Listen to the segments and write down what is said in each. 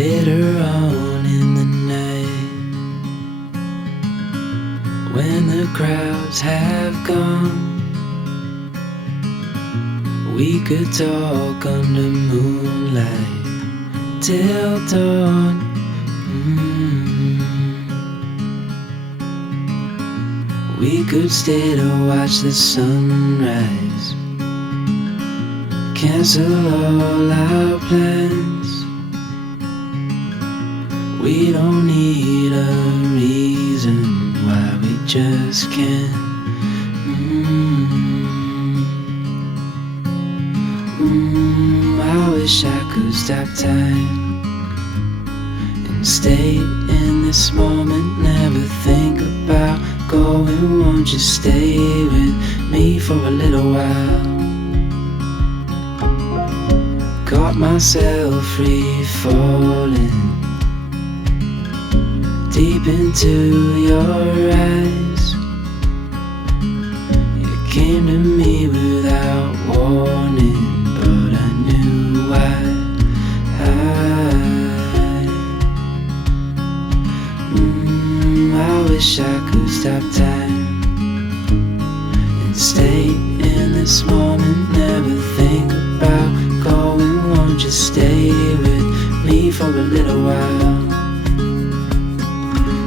Later on in the night, when the crowds have gone, we could talk under moonlight till dawn. We could stay to watch the sunrise, cancel all our plans. We don't need a reason why we just can't. I wish I could stop time and stay in this moment, never think about going. Won't you stay with me for a little while? Caught myself free falling deep into your eyes. You came to me without warning, but I knew why. I wish I could stop time and stay in this moment, never think about going. Won't you stay with me for a little while?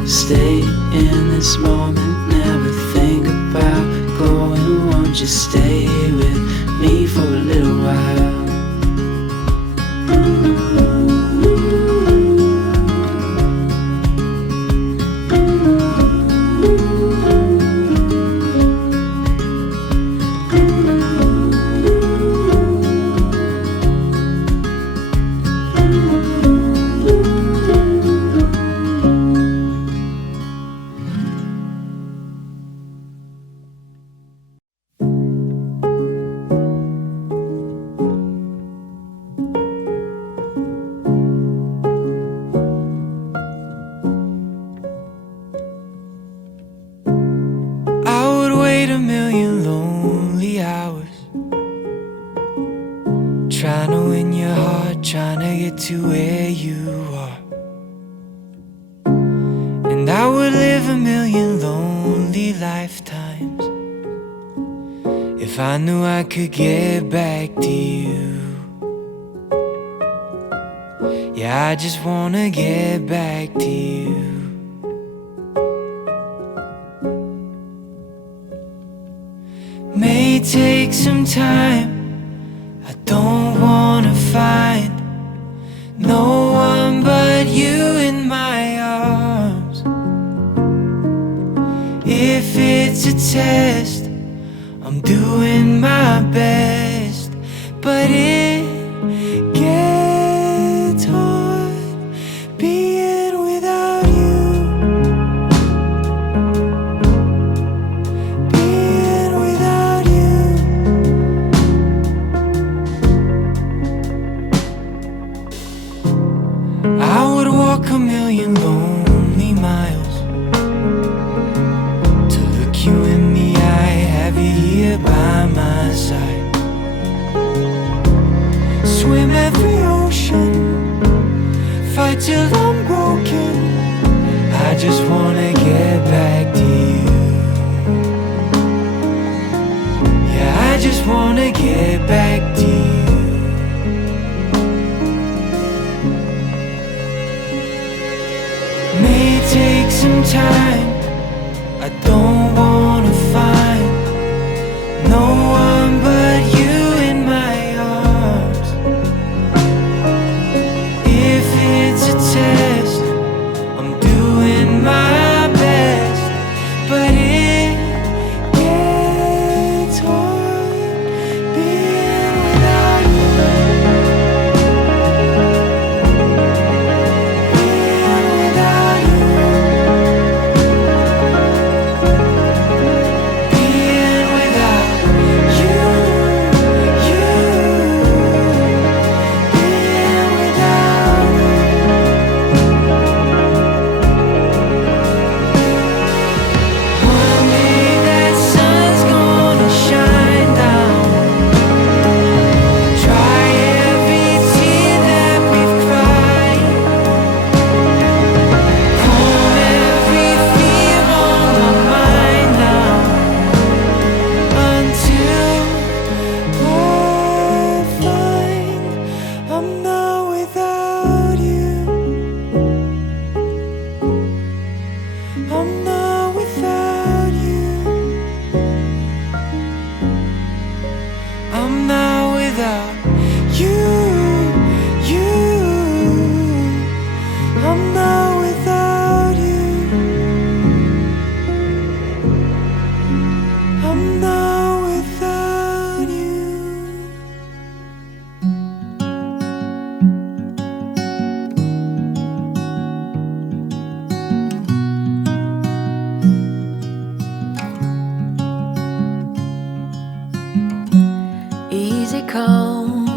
Stay in this moment, never think about going. Won't you stay with me for a little while? Trying to win your heart, trying to get to where you are. And I would live a million lonely lifetimes if I knew I could get back to you. Yeah, I just wanna get back to you. May take some time, I don't wanna find no one but you in my arms. If it's a test, I'm doing my best, but it gets hard being without you. Being without you. I would walk a million lonely miles to look you in the eye, have you here by my side. Swim every ocean, fight till I'm broken. I just wanna get back to you. Yeah, I just wanna get back to you. May take some time, I don't wanna find no one but you in my arms. If it's a test, I'm doing my best, but it gets hard being without you. Being without you. come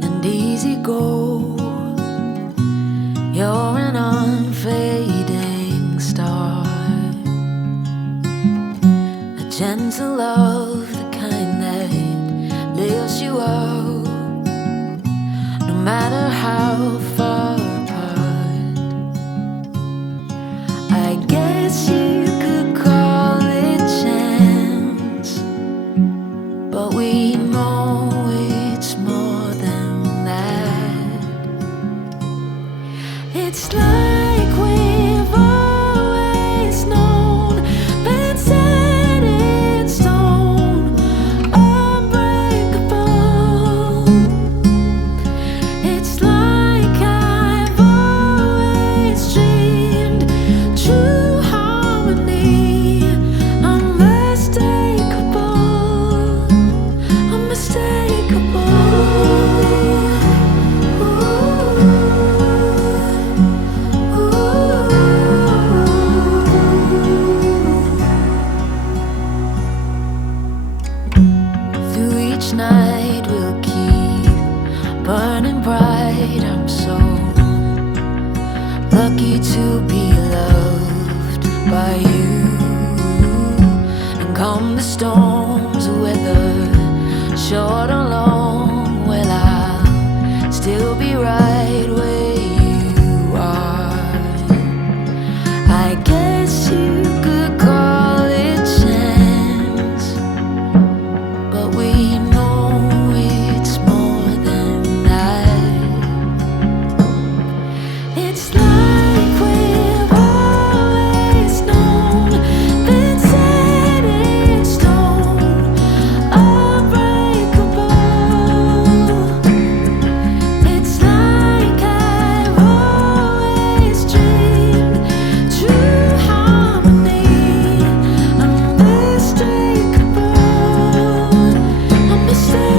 and easy go. You're an unfading star, a gentle love, the kind that lifts you up, no matter how far apart. I guess you could call it chance, but we know it's more than that. It's like we've always known, been set in stone, unbreakable. It's like I've always dreamed, true harmony, unmistakable, unmistakable. Through each night we'll keep burning bright. I'm so lucky to be loved by you. And come the storms, whether short or long, well, I'll still be right where you are. I guess you could call it chance, but we know it's more than that. It's like we've always known, been set in stone, unbreakable. It's like I've always dreamed, true harmony, unmistakable, unmistakable.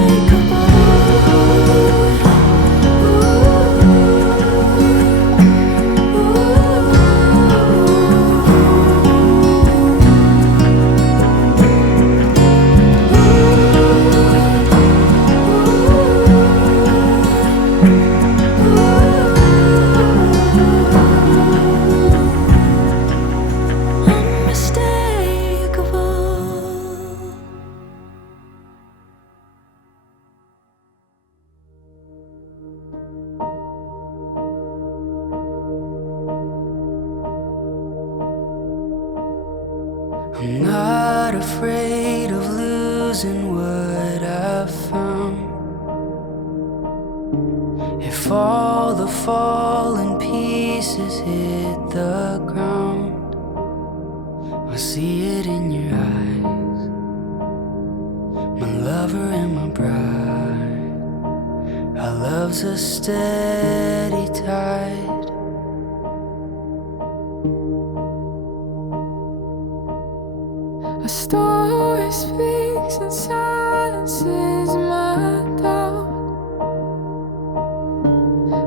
Unmistakable. I'm not afraid of losing what I've found. If all the fallen pieces hit the ground, I see it in your eyes, my lover and my bride. Our love's a steady tide. A story speaks and silences my doubt.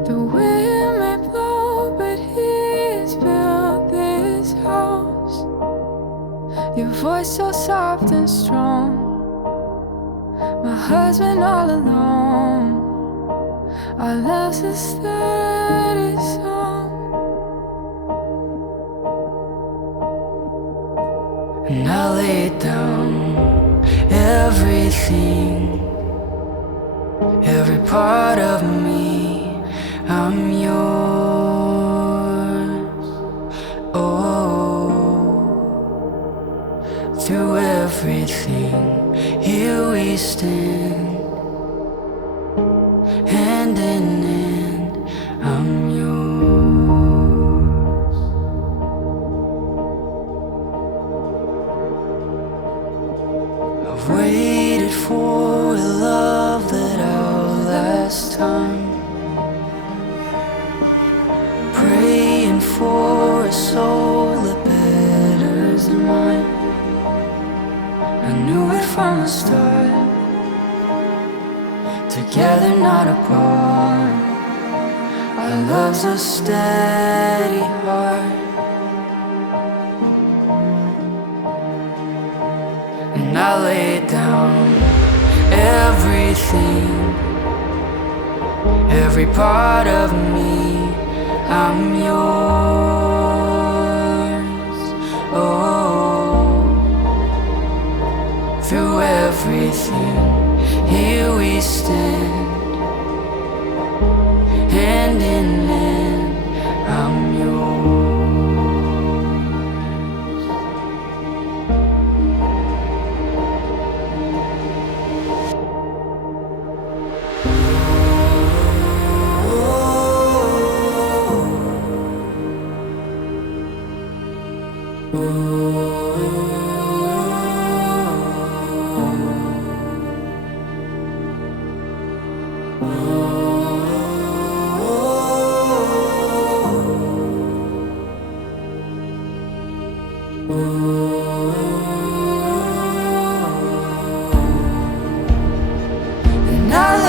The wind may blow, but he's built this house. Your voice so soft and strong, my husband all alone. Our love's a steady song. And I lay down everything, every part of me, I'm yours. Oh, through everything, here we stand, hand in hand, I'm yours. I've waited for a love that outlasts time, praying for a soul that betters than mine. I knew it from the start, together not apart. Our love's a steady heart. And I lay down every everything, every part of me, I'm yours. Oh, through everything, here we stand, hand in hand, I'm yours. And I